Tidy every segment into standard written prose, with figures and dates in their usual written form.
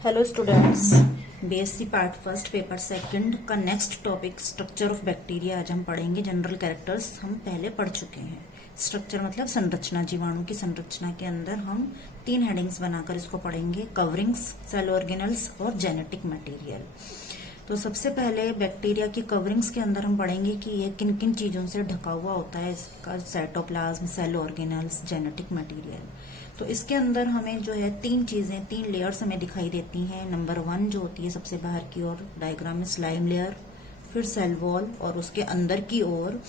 Hello students, BSc part first paper second का next topic structure of bacteria आज हम पढ़ेंगे। जनरल कैरेक्टर्स हम पहले पढ़ चुके हैं। स्ट्रक्चर मतलब संरचना, जीवाणु की संरचना के अंदर हम 3 हेडिंग्स बनाकर इसको पढ़ेंगे: कवरिंग्स, सेल ऑर्गेनल्स और जेनेटिक मटेरियल। तो सबसे पहले बैक्टीरिया की कवरिंग्स के अंदर हम पढ़ेंगे कि ये किन किन चीजों से ढका हुआ होता है। इसका cytoplasm, cell organelles, genetic material. तो इसके अंदर हमें जो है 3 चीजें, 3 लेयर्स हमें दिखाई देती हैं। नंबर 1 जो होती है सबसे बाहर की ओर डायग्राम में स्लाइम लेयर, फिर सेल वॉल और उसके अंदर की ओर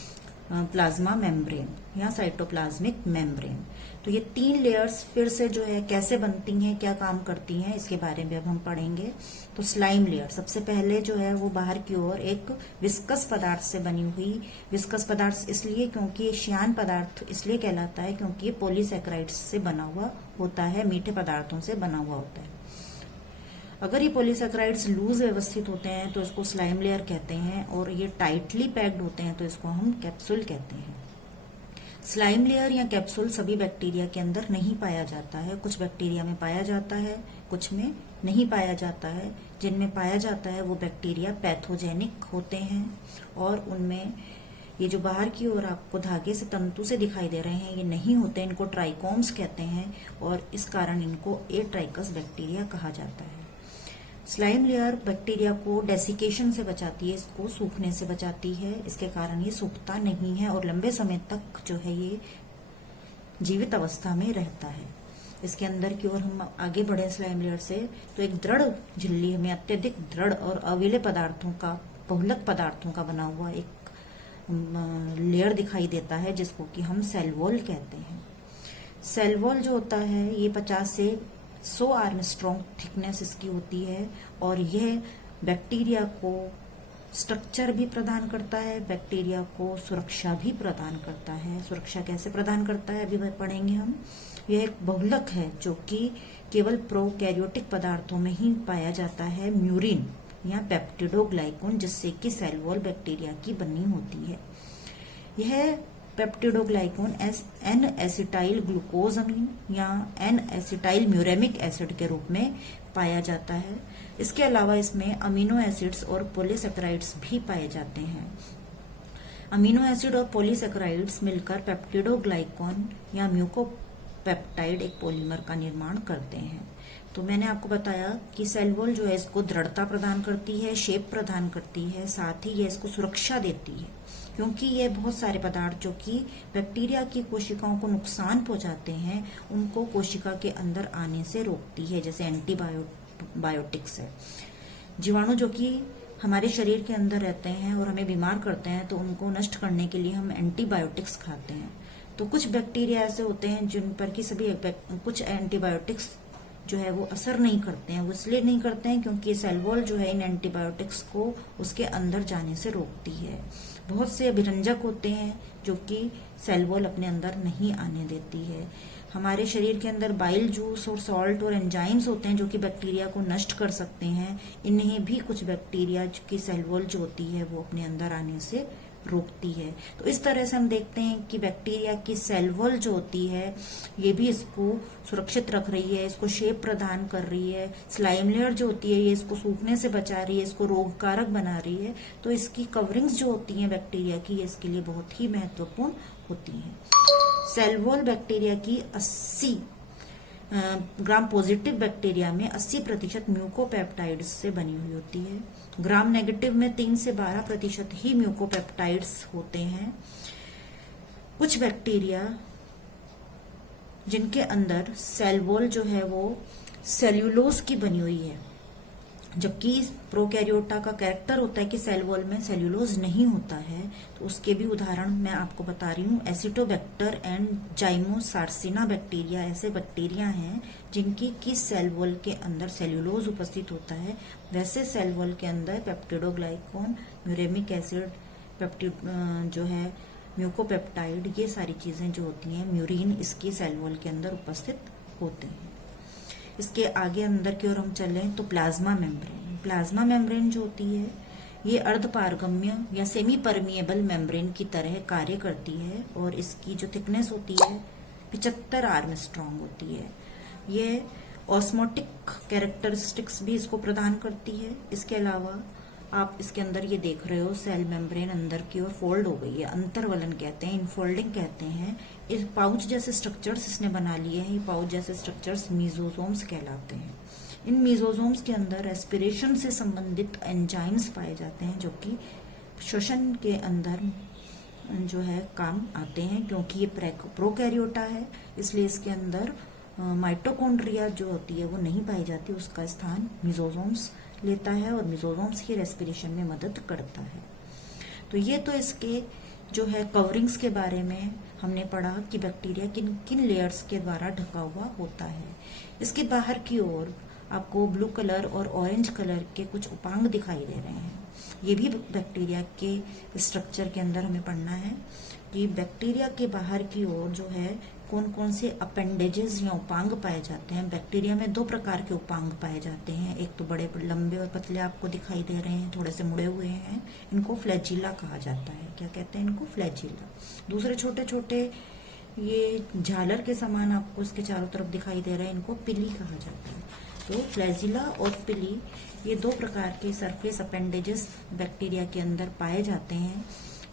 प्लाज्मा मेम्ब्रेन या साइटोप्लाज्मिक मेम्ब्रेन। तो ये 3 लेयर्स फिर से जो है कैसे बनती हैं, क्या काम करती हैं, इसके बारे में अब हम पढ़ेंगे। तो स्लाइम लेयर सबसे पहले जो है वो बाहर की ओर एक विस्कस पदार्थ से बनी हुई, विस्कस पदार्थ इसलिए क्योंकि ये श्यान पदार्थ इसलिए कहलाता है क्योंकि ये पॉलीसैकेराइड्स से बना हुआ होता है, मीठे पदार्थों से बना हुआ होता है। अगर ये पॉलीसैकेराइड्स लूज व्यवस्थित होते हैं तो इसको स्लाइम लेयर कहते हैं, और ये टाइटली पैक्ड होते हैं तो इसको हम कैप्सूल कहते हैं। स्लाइम लेयर या कैप्सूल सभी बैक्टीरिया के अंदर नहीं पाया जाता है। कुछ बैक्टीरिया में पाया जाता है, कुछ में नहीं पाया जाता है। जिनमें पाया जाता है वो बैक्टीरिया पैथोजेनिक होते हैं, और उनमें ये जो बाहर की ओर आपको धागे से, तंतु से दिखाई दे रहे हैं, ये नहीं होते। इनको ट्राइकोम्स कहते हैं, और इस कारण इनको एट्राइकस बैक्टीरिया कहा जाता है। स्लाइम लेयर बैक्टीरिया को डेसिकेशन से बचाती है, इसको सूखने से बचाती है। इसके कारण ये सूखता नहीं है और लंबे समय तक जो है ये जीवित अवस्था में रहता है। इसके अंदर की ओर हम आगे बढ़े स्लाइम लेयर से, तो एक दृढ़ झिल्ली में अत्यधिक दृढ़ और अविले पदार्थों का, बहुलक पदार्थों का बना हुआ एक लेयर दिखाई देता है, जिसको कि हम सेल वॉल कहते हैं। सेल वॉल जो होता है ये 50 से 100 आर्मस्ट्रॉन्ग थिकनेस इसकी होती है, और यह बैक्टीरिया को स्ट्रक्चर भी प्रदान करता है, बैक्टीरिया को सुरक्षा भी प्रदान करता है। सुरक्षा कैसे प्रदान करता है अभी पढ़ेंगे हम। यह एक बहुलक है जो कि केवल प्रोकैरियोटिक पदार्थों में ही पाया जाता है, म्यूरिन या पेप्टिडोग्लाइकॉन, जिससे कि सेल वॉल बैक्टीरिया की बनी होती है। यह पेप्टिडोग्लाइकॉन एन एसिटाइल ग्लूकोज अमीन या एन एसिटाइल म्यूरेमिक एसिड के रूप में पाया जाता है। इसके अलावा इसमें अमीनो एसिड्स और पॉलीसैकेराइड्स भी पाए जाते हैं। अमीनो एसिड और पॉलीसैकेराइड्स मिलकर पेप्टिडोग्लाइकॉन या म्यूकोपेप्टाइड एक पॉलीमर का निर्माण करते हैं। तो मैंने आपको बताया कि सेल वॉल जो है इसको दृढ़ता प्रदान करती है, शेप प्रदान करती है, साथ ही ये इसको सुरक्षा देती है, क्योंकि ये बहुत सारे पदार्थ जो कि बैक्टीरिया की कोशिकाओं को नुकसान पहुंचाते हैं उनको कोशिका के अंदर आने से रोकती है, जैसे एंटीबायोटिक्स है। जीवाणु जो कि हमारे शरीर के अंदर रहते हैं और हमें बीमार करते हैं, तो उनको नष्ट करने के लिए हम एंटीबायोटिक्स खाते हैं। तो कुछ बैक्टीरिया ऐसे होते हैं जिन पर कि सभी कुछ एंटीबायोटिक्स जो है वो असर नहीं करते हैं। वो इसलिए नहीं करते हैं क्योंकि सेल वॉल जो है इन एंटीबायोटिक्स को उसके अंदर जाने से रोकती है। बहुत से अभिरंजक होते हैं जो कि सेल वॉल अपने अंदर नहीं आने देती है। हमारे शरीर के अंदर बाइल जूस और सॉल्ट और एंजाइम्स होते हैं जो कि बैक्टीरिया को नष्ट कर सकते हैं। इन्हें भी कुछ बैक्टीरिया की सेल वॉल जो होती है वो अपने अंदर आने से रोकती है। तो इस तरह से हम देखते हैं कि बैक्टीरिया की सेल वॉल जो होती है ये भी इसको सुरक्षित रख रही है, इसको शेप प्रदान कर रही है। स्लाइम लेयर जो होती है ये इसको सूखने से बचा रही है, इसको रोगकारक बना रही है। तो इसकी कवरिंग्स जो होती हैं बैक्टीरिया की, ये इसके लिए बहुत ही महत्वपूर्ण होती हैं। सेल वॉल बैक्टीरिया की 80 ग्राम पॉजिटिव बैक्टीरिया में 80% म्यूकोपेप्टाइड्स से बनी हुई होती है। ग्राम नेगेटिव में 3 से 12% ही म्यूकोपेप्टाइड्स होते हैं। कुछ बैक्टीरिया जिनके अंदर सेल वॉल जो है वो सेल्यूलोज की बनी हुई है, जबकि प्रोकैरियोटा का कैरेक्टर होता है कि सेल वॉल में सेल्यूलोज नहीं होता है। तो उसके भी उदाहरण मैं आपको बता रही हूँ। एसिटोबैक्टर एंड जाइमोसार्सिना बैक्टीरिया ऐसे बैक्टीरिया हैं जिनकी की सेल वॉल के अंदर सेल्यूलोज उपस्थित होता है। वैसे सेल वॉल के अंदर पेप्टिडोग्लाइकॉन, म्यूरेमिक एसिड, जो है म्यूकोपेप्टाइड, ये सारी चीजें जो होती हैं, म्यूरिन, इसकी सेल वॉल के अंदर उपस्थित होते हैं। इसके आगे अंदर की ओर हम चलें तो प्लाज्मा मेम्ब्रेन। प्लाज्मा मेम्ब्रेन जो होती है ये अर्धपारगम्य या सेमी परमिएबल मेम्ब्रेन की तरह कार्य करती है, और इसकी जो थिकनेस होती है 75 आर्मस्ट्रॉन्ग होती है। ये ऑस्मोटिक कैरेक्टरिस्टिक्स भी इसको प्रदान करती है। इसके अलावा आप इसके अंदर ये देख रहे हो सेल मेम्ब्रेन अंदर की ओर फोल्ड हो गई है, अंतर्वलन कहते हैं, इनफोल्डिंग कहते हैं। इस पाउच जैसे स्ट्रक्चर्स इसने बना लिए हैं। ये पाउच जैसे स्ट्रक्चर्स मीजोसोम्स कहलाते हैं। इन मीजोसोम्स के अंदर रेस्पिरेशन से संबंधित एंजाइम्स पाए जाते हैं जो कि श्वसन के अंदर जो है काम आते हैं। क्योंकि ये प्रोकैरियोटा है इसलिए इसके अंदर माइटोकॉन्ड्रिया जो होती है वो नहीं पाई जाती, उसका स्थान मीजोसोम्स लेता है और मीजोसोम्स ही रेस्पिरेशन में मदद करता है। तो ये तो इसके जो है कवरिंग्स के बारे में हमने पढ़ा कि बैक्टीरिया किन किन लेयर्स के द्वारा ढका हुआ होता है। इसके बाहर की ओर आपको ब्लू कलर और ऑरेंज कलर के कुछ उपांग दिखाई दे रहे हैं। ये भी बैक्टीरिया के स्ट्रक्चर के अंदर हमें पढ़ना है कि बैक्टीरिया के बाहर की ओर जो है कौन कौन से अपेंडेजेस या उपांग पाए जाते हैं। बैक्टीरिया में दो प्रकार के उपांग पाए जाते हैं। एक तो बड़े लंबे और पतले आपको दिखाई दे रहे हैं, थोड़े से मुड़े हुए हैं, इनको फ्लैजिला कहा जाता है। क्या कहते हैं इनको? फ्लैजिला। दूसरे छोटे छोटे ये झालर के समान आपको इसके चारों तरफ दिखाई दे रहे हैं, इनको पिली कहा जाता है। तो फ्लैजिला और पिली ये दो प्रकार के सरफेस अपेंडेजेस बैक्टीरिया के अंदर पाए जाते हैं।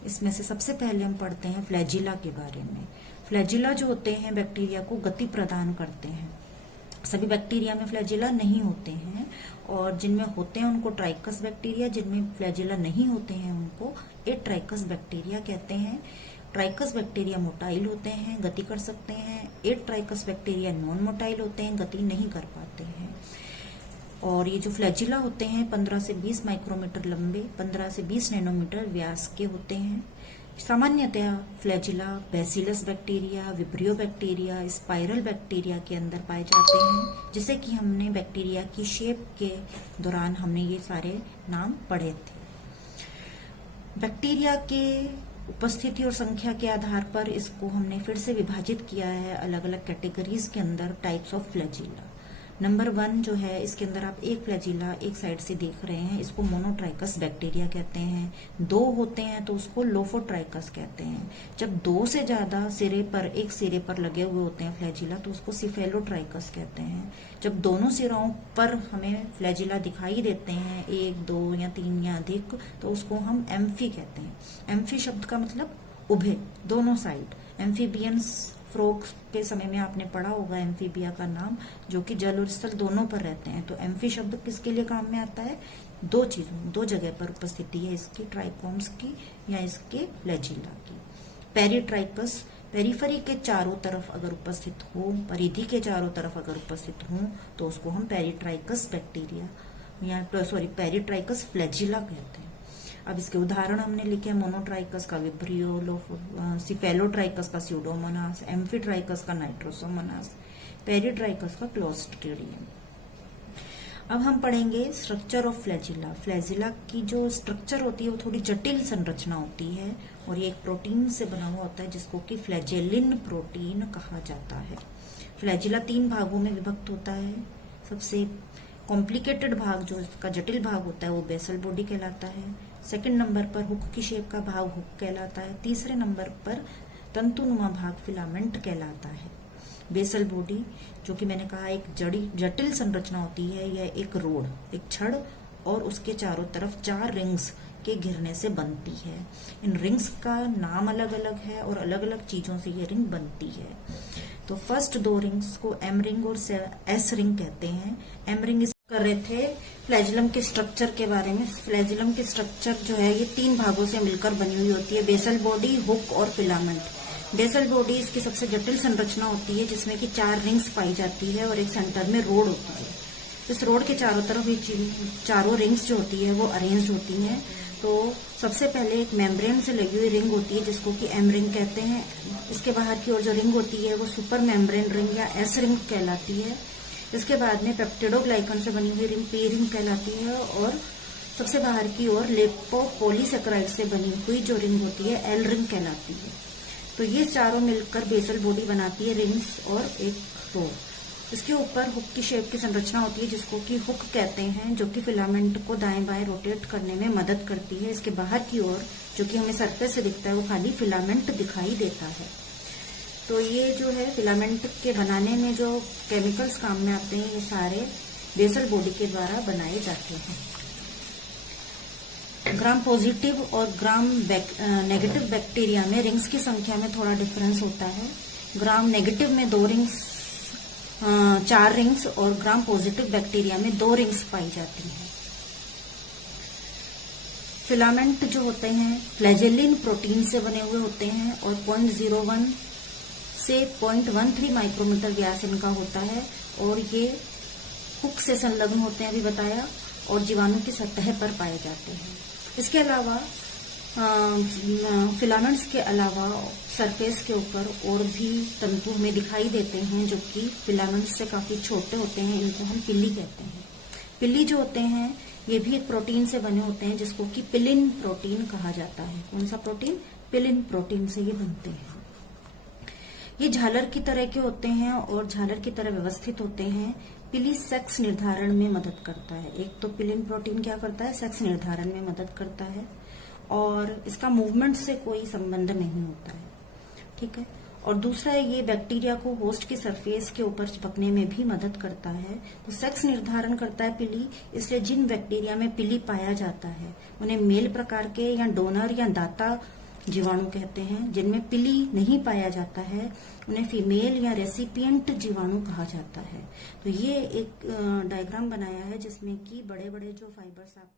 इसमें से सबसे पहले हम पढ़ते हैं फ्लैजिला के बारे में। फ्लैजिला जो होते हैं बैक्टीरिया को गति प्रदान करते हैं। सभी बैक्टीरिया में फ्लैजिला नहीं होते हैं और जिनमें होते हैं उनको ट्राइकस बैक्टीरिया, जिनमें फ्लैजिला नहीं होते हैं उनको एट्राइकस बैक्टीरिया कहते हैं। ट्राइकस बैक्टीरिया मोटाइल होते हैं, गति कर सकते हैं। एट्राइकस बैक्टीरिया नॉन मोटाइल होते हैं, गति नहीं कर पाते हैं। और ये जो फ्लैजिला होते हैं 15 से 20 माइक्रोमीटर लंबे, 15 से 20 नैनोमीटर व्यास के होते हैं। सामान्यतया flagella bacillus bacteria, vibrio bacteria, spiral bacteria के अंदर पाए जाते हैं। जैसे कि हमने बैक्टीरिया की शेप के दौरान हमने ये सारे नाम पढ़े थे। बैक्टीरिया के उपस्थिति और संख्या के आधार पर इसको हमने फिर से विभाजित किया है अलग अलग कैटेगरीज के अंदर, टाइप्स ऑफ फ्लैजिला। नंबर 1 जो है इसके अंदर आप एक फ्लैजिला एक साइड से देख रहे हैं, इसको मोनोट्राइकस बैक्टीरिया कहते हैं। 2 होते हैं तो उसको लोफोट्राइकस कहते हैं। जब 2 से ज्यादा सिरे पर एक सिरे पर लगे हुए होते हैं फ्लैजिला तो उसको सिफेलोट्राइकस कहते हैं। जब दोनों सिरों पर हमें फ्लैजिला दिखाई देते हैं 1, 2 या 3 या अधिक तो उसको हम एम्फी कहते हैं। एम्फी शब्द का मतलब उभे, दोनों साइड। एम्फीबियंस फ्रॉग्स के समय में आपने पढ़ा होगा एम्फीबिया का नाम, जो कि जल और स्थल दोनों पर रहते हैं। तो एम्फी शब्द किसके लिए काम में आता है? 2 चीजों, 2 जगह पर उपस्थिति है इसकी, ट्राइकोम्स की या इसके फ्लैजिला की। पेरीट्राइकस पेरीफरी के चारों तरफ अगर उपस्थित हो, परिधि के चारों तरफ अगर उपस्थित हो तो उसको हम पेरीट्राइकस बैक्टीरिया या पेरीट्राइकस फ्लैजिला कहते हैं। अब इसके उदाहरण हमने लिखे हैं, मोनोट्राइकस का विब्रियो, सिफेलोट्राइकस का स्यूडोमोनास, एम्फीट्राइकस का नाइट्रोसोमोनास, पेरीट्राइकस का क्लोस्ट्रिडियम। अब हम पढ़ेंगे स्ट्रक्चर ऑफ फ्लैजिला। फ्लैजिला की जो स्ट्रक्चर होती है वो थोड़ी जटिल संरचना होती है और ये एक प्रोटीन से बना हुआ होता है जिसको कि फ्लैजेलिन प्रोटीन कहा जाता है। फ्लैजिला 3 भागों में विभक्त होता है। सबसे कॉम्प्लिकेटेड भाग जो इसका जटिल भाग होता है वो बेसल बॉडी कहलाता है। सेकंड नंबर पर हुक की शेप का भाग हुक कहलाता है। तीसरे नंबर पर तंतुनुमा भाग फिलामेंट कहलाता है। बेसल बॉडी जो कि मैंने कहा एक जटिल संरचना होती है, यह एक रोड, एक छड़ और उसके चारों तरफ 4 रिंग्स के घिरने से बनती है। इन रिंग्स का नाम अलग अलग है और अलग अलग चीजों से ये रिंग बनती है। तो फर्स्ट 2 रिंग्स को एम रिंग और एस रिंग कहते हैं। एम रिंग कर रहे थे फ्लैजिलम के स्ट्रक्चर के बारे में। फ्लैजिलम के स्ट्रक्चर जो है ये 3 भागों से मिलकर बनी हुई होती है, बेसल बॉडी, हुक और फिलामेंट। बेसल बॉडी इसकी सबसे जटिल संरचना होती है जिसमें कि 4 रिंग्स पाई जाती है और एक सेंटर में रोड होती है। इस रोड के चारों तरफ ये चारों रिंग्स जो होती है वो अरेंज होती हैं। तो सबसे पहले एक मेम्ब्रेन से लगी हुई रिंग होती है जिसको कि एम रिंग कहते हैं। इसके बाहर की ओर जो रिंग होती है वो सुपर मेम्ब्रेन रिंग या एस रिंग कहलाती है। इसके बाद में पेप्टिडोग्लाइकन से बनी हुई रिंग पी रिंग कहलाती है और सबसे बाहर की ओर लिपोपॉलीसेकेराइड से बनी हुई जो रिंग होती है एल रिंग कहलाती है। तो ये चारों मिलकर बेसल बॉडी बनाती है, रिंग्स और एक रोड। इसके ऊपर हुक की शेप की संरचना होती है जिसको कि हुक कहते हैं, जो कि फिलामेंट को दाएं बाएं रोटेट करने में मदद करती है। इसके बाहर की ओर जो कि हमें सरफेस से दिखता है वो खाली फिलामेंट दिखाई देता है। तो ये जो है फिलामेंट के बनाने में जो केमिकल्स काम में आते हैं, ये सारे बेसल बॉडी के द्वारा बनाए जाते हैं। ग्राम पॉजिटिव और ग्राम नेगेटिव बैक्टीरिया में रिंग्स की संख्या में थोड़ा डिफरेंस होता है। ग्राम नेगेटिव में 2 रिंग्स 4 रिंग्स और ग्राम पॉजिटिव बैक्टीरिया में 2 रिंग्स पाई जाती हैं। फिलामेंट जो होते हैं फ्लैजेलिन प्रोटीन से बने हुए होते हैं और 0.01 से 0.13 माइक्रोमीटर व्यास इनका होता है और ये हुक से संलग्न होते हैं, अभी बताया, और जीवाणु की सतह पर पाए जाते हैं। इसके अलावा फिलामेंट्स के अलावा सरफेस के ऊपर और भी तंतु हमें दिखाई देते हैं जो कि फिलामेंट्स से काफी छोटे होते हैं। इनको हम पिल्ली कहते हैं। पिल्ली जो होते हैं ये भी एक प्रोटीन से बने होते हैं जिसको कि पिलिन प्रोटीन कहा जाता है। कौन सा प्रोटीन? पिलिन प्रोटीन से ये बनते हैं। ये झालर की तरह के होते हैं और झालर की तरह व्यवस्थित होते हैं। पिली सेक्स निर्धारण में मदद करता है। एक तो पिलिन प्रोटीन क्या करता है? सेक्स निर्धारण में मदद करता है और इसका मूवमेंट से कोई संबंध नहीं होता है, ठीक है। और दूसरा है ये बैक्टीरिया को होस्ट की सरफेस के ऊपर चिपकने में भी मदद करता है। तो सेक्स निर्धारण करता है पिली, इसलिए जिन बैक्टीरिया में पिली पाया जाता है उन्हें मेल प्रकार के या डोनर या दाता जीवाणु कहते हैं। जिनमें पिली नहीं पाया जाता है उन्हें फीमेल या रेसिपिएंट जीवाणु कहा जाता है। तो ये एक डायग्राम बनाया है जिसमें कि बड़े बड़े जो फाइबर्स आप